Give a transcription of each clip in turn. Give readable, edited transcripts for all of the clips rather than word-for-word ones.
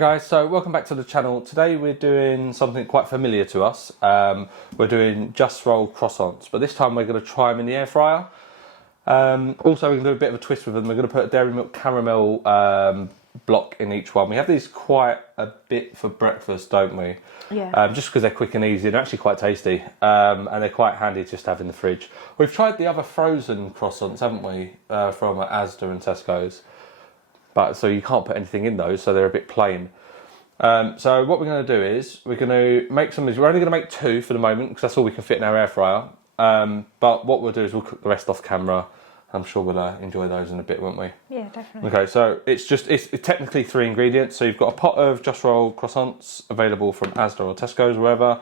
guys, so welcome back to the channel. Today we're doing something quite familiar to us. We're doing Jus Rol Croissants, but this time we're going to try them in the air fryer. Also we're going to do a bit of a twist with them. We're going to put a dairy milk caramel block in each one. We have these quite a bit for breakfast, don't we? Yeah. Just because they're quick and easy. They're actually quite tasty, and they're quite handy to just have in the fridge. We've tried the other frozen croissants, haven't we, from Asda and Tesco's. But so you can't put anything in those, so they're a bit plain. So what we're going to do is we're going to make some. We're only going to make 2 for the moment because that's all we can fit in our air fryer. But what we'll do is we'll cook the rest off camera. I'm sure we'll enjoy those in a bit, won't we? Yeah, definitely. Okay, so it's technically 3 ingredients. So you've got a pot of Jus Rol Croissants available from Asda or Tesco's or wherever,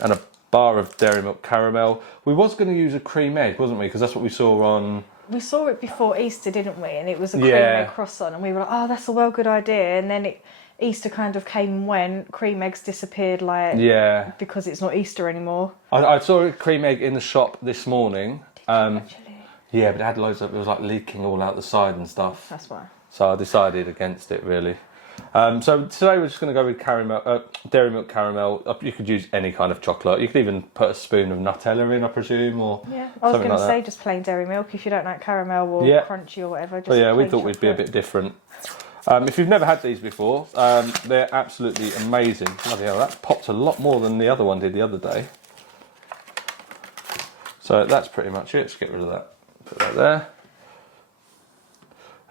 and a bar of dairy milk caramel. We was going to use a cream egg, wasn't we? Because that's what we saw on. We saw it before Easter, didn't we? And it was a cream egg croissant, and we were like, "Oh, that's a well good idea." And then Easter kind of came and went. Cream eggs disappeared, because it's not Easter anymore. I saw a cream egg in the shop this morning. Did you actually? Yeah, but it had loads of. It was like leaking all out the side and stuff. That's why. So I decided against it, really. So today we're just going to go with dairy milk caramel. You could use any kind of chocolate. You could even put a spoon of Nutella in, I presume, or yeah. I was going to say just plain dairy milk if you don't like caramel or crunchy or whatever. Just we thought we'd be a bit different. If you've never had these before, they're absolutely amazing. Bloody hell, that popped a lot more than the other one did the other day. So that's pretty much it. Let's get rid of that. Put that there.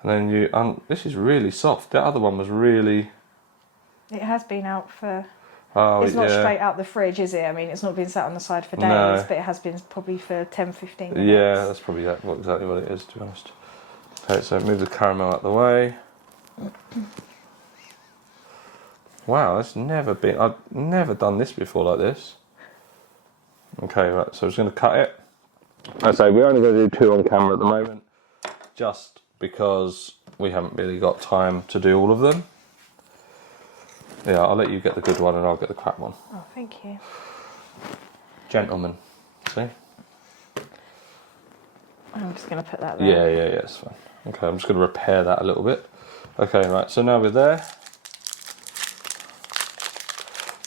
And then this is really soft. That other one was really. It has been out for. Oh, it's not straight out the fridge, is it? I mean, it's not been sat on the side for days, but it has been probably for 10-15 minutes. Yeah, that's probably exactly what it is, to be honest. Okay, so move the caramel out of the way. Wow, I've never done this before like this. Okay, right, so I'm just going to cut it. I say we're only going to do 2 on camera at the moment, just because we haven't really got time to do all of them. Yeah, I'll let you get the good one and I'll get the crap one. Oh, thank you. Gentlemen, see? I'm just going to put that there. Yeah, it's fine. Okay, I'm just going to repair that a little bit. Okay, right, so now we're there.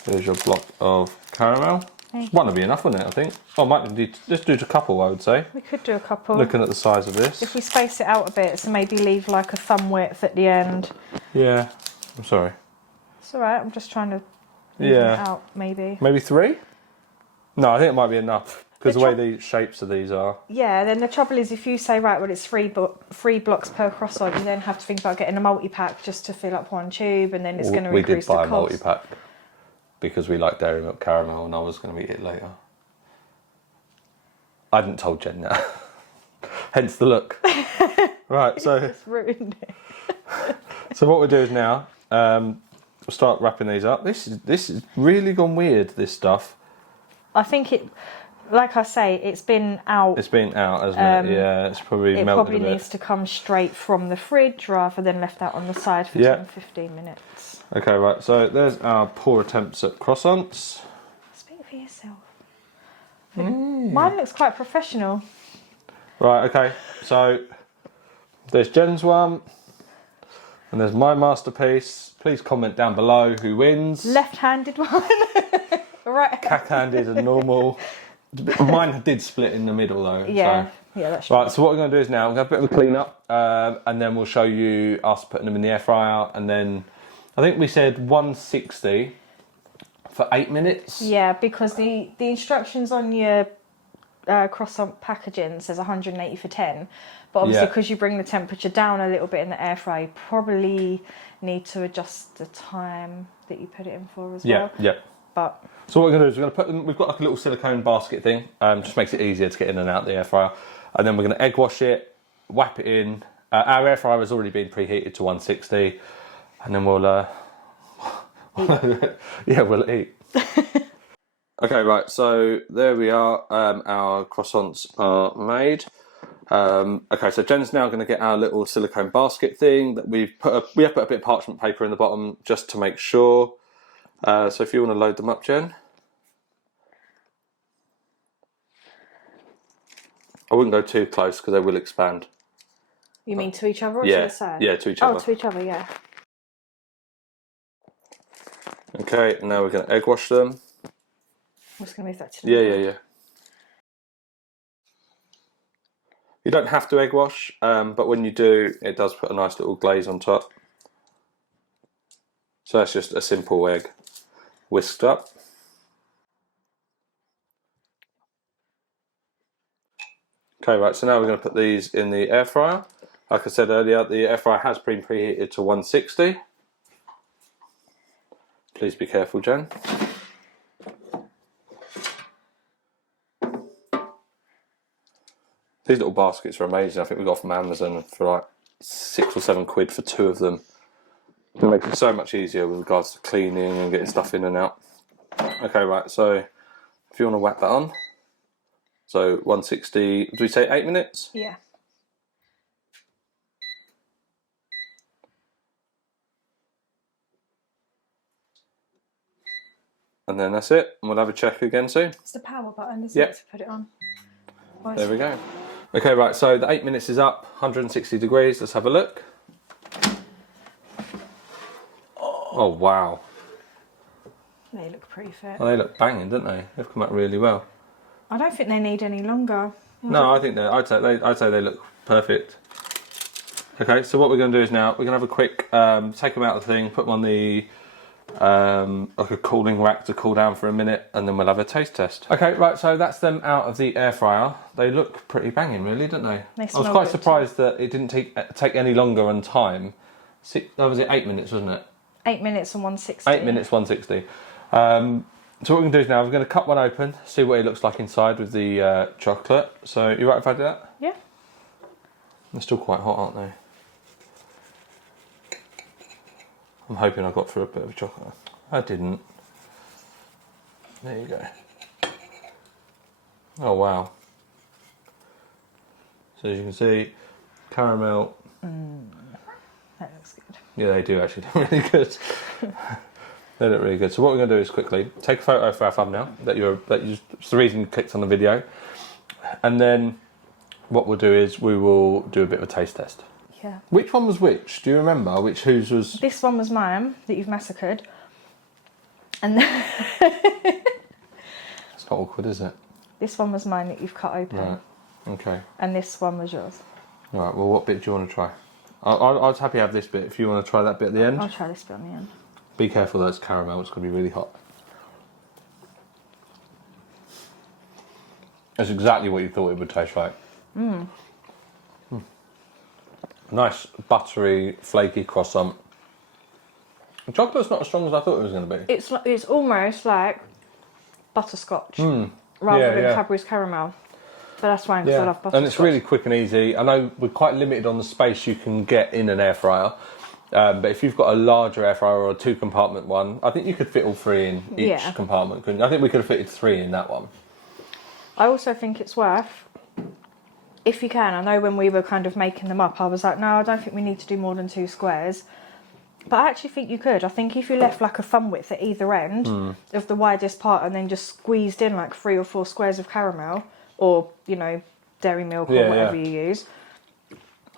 Here's your block of caramel. One would be enough, wouldn't it, I think? Oh, let's do a couple, I would say. We could do a couple. Looking at the size of this. If we space it out a bit, so maybe leave like a thumb width at the end. Yeah, I'm sorry. It's alright, I'm just trying to even it out, maybe. Maybe 3? No, I think it might be enough, because the way the shapes of these are. Yeah, then the trouble is if you say, right, well, it's 3 blocks per croissant, you then have to think about getting a multi-pack just to fill up one tube, and then it's going to increase the cost. We did buy a multi-pack. Because we like dairy milk caramel and I was going to eat it later. I hadn't told Jen that. Hence the look. Right, so. It's ruined it. So what we'll do is now, we'll start wrapping these up. This is really gone weird, this stuff. I think like I say, it's been out. It's been out, hasn't it? Yeah, it's probably melted a bit. It probably needs to come straight from the fridge rather than left out on the side for 10-15 minutes. Okay, right, so there's our poor attempts at croissants. Speak for yourself. Mine looks quite professional. Right, okay, so there's Jen's one, and there's my masterpiece. Please comment down below who wins. Left-handed one. Right. Cack-handed and normal. Mine did split in the middle though. Yeah, so. Yeah, that's right. So what we're going to do is now we're going to have a bit of a clean up, and then we'll show you us putting them in the air fryer, and then I think we said 160 for 8 minutes. Yeah, because the instructions on your croissant packaging says 180 for 10, but obviously because you bring the temperature down a little bit in the air fryer, you probably need to adjust the time that you put it in for as well. Yeah. But so what we're going to do is we're going to put them. We've got like a little silicone basket thing. Just makes it easier to get in and out the air fryer, and then we're going to egg wash it, whap it in. Our air fryer has already been preheated to 160. And then we'll, we'll eat. Okay, right, so there we are. Our croissants are made. Okay, so Jen's now going to get our little silicone basket thing that we have put a bit of parchment paper in the bottom just to make sure. So if you want to load them up, Jen. I wouldn't go too close because they will expand. You mean to each other or to the side? Yeah, to each other. Oh, to each other, yeah. Okay, now we're going to egg wash them. I'm just going to move that to the Yeah. You don't have to egg wash, but when you do, it does put a nice little glaze on top. So that's just a simple egg whisked up. Okay, right, so now we're going to put these in the air fryer. Like I said earlier, the air fryer has been preheated to 160. Please be careful, Jen. These little baskets are amazing. I think we got from Amazon for like £6 or £7 for 2 of them. It'll make it so much easier with regards to cleaning and getting stuff in and out. Okay, right, so if you want to whack that on. So 160, do we say 8 minutes? Yeah. And then that's it. And we'll have a check again soon. It's the power button, isn't it, to put it on? There we go. Okay, right, so the 8 minutes is up, 160 degrees. Let's have a look. Oh, wow. They look pretty fit. Oh, they look banging, don't they? They've come out really well. I don't think they need any longer. No, I think I'd say they look perfect. Okay, so what we're going to do is now we're going to have a quick take them out of the thing, put them on the like a cooling rack to cool down for a minute, and then we'll have a taste test. Okay, right, so that's them out of the air fryer. They look pretty banging, really, don't they? They I was quite surprised that it didn't take any longer on time. That was it, 8 minutes, wasn't it? 8 minutes and 160. 8 minutes, 160. So what we're going to do is now we're going to cut one open, see what it looks like inside with the chocolate. So you right if I do that? Yeah. They're still quite hot, aren't they? I'm hoping I got through a bit of chocolate. I didn't. There you go. Oh wow. So as you can see, caramel. That looks good. Yeah, they do actually look really good. They look really good. So what we're going to do is quickly take a photo for our thumbnail. It's the reason you clicked on the video. And then what we'll do is we will do a bit of a taste test. Yeah. Which one was which? Do you remember whose was? This one was mine that you've massacred. And It's not awkward, is it? this one was mine that you've cut open. Right. Okay. And this one was yours. Right. Well, what bit do you want to try? I'll just happy to have this bit. If you want to try that bit at the end. I'll try this bit on the end. Be careful, that's caramel. It's going to be really hot. That's exactly what you thought it would taste like. Nice, buttery, flaky croissant. The chocolate's not as strong as I thought it was going to be. It's almost like butterscotch rather than Cadbury's caramel. But that's fine because I love butterscotch. And it's really quick and easy. I know we're quite limited on the space you can get in an air fryer. But if you've got a larger air fryer or a 2-compartment one, I think you could fit all 3 in each compartment, couldn't you? I think we could have fitted 3 in that one. I also think it's worth, if you can, I know when we were kind of making them up, I was like, no, I don't think we need to do more than 2 squares. But I actually think you could. I think if you left like a thumb width at either end of the widest part and then just squeezed in like 3 or 4 squares of caramel or, you know, dairy milk or whatever you use,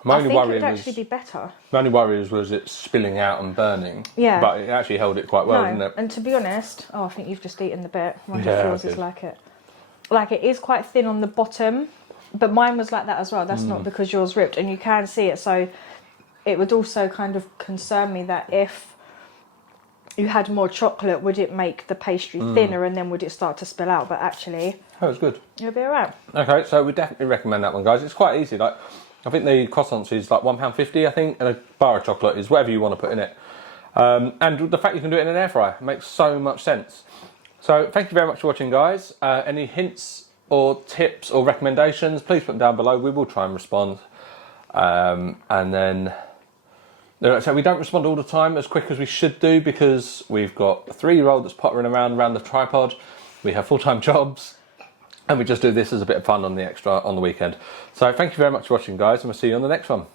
I think it would actually be better. My only worry was it spilling out and burning. Yeah. But it actually held it quite well, didn't it? And to be honest, I think you've just eaten the bit. I wonder if yours is like it. Like it is quite thin on the bottom, but mine was like that as well. That's not because yours ripped, and you can see it. So it would also kind of concern me that if you had more chocolate, would it make the pastry thinner and then would it start to spill out? But actually, that was good. It'll be alright. Okay, so we definitely recommend that one, guys. It's quite easy. Like, I think the croissants is like £1.50, I think, and a bar of chocolate is whatever you want to put in it. And the fact you can do it in an air fryer makes so much sense. So thank you very much for watching, guys. Any hints or tips or recommendations, please put them down below. We will try and respond. And then, so we don't respond all the time as quick as we should do because we've got a 3-year-old that's pottering around the tripod. We have full-time jobs. And we just do this as a bit of fun on the weekend. So thank you very much for watching, guys, and we'll see you on the next one.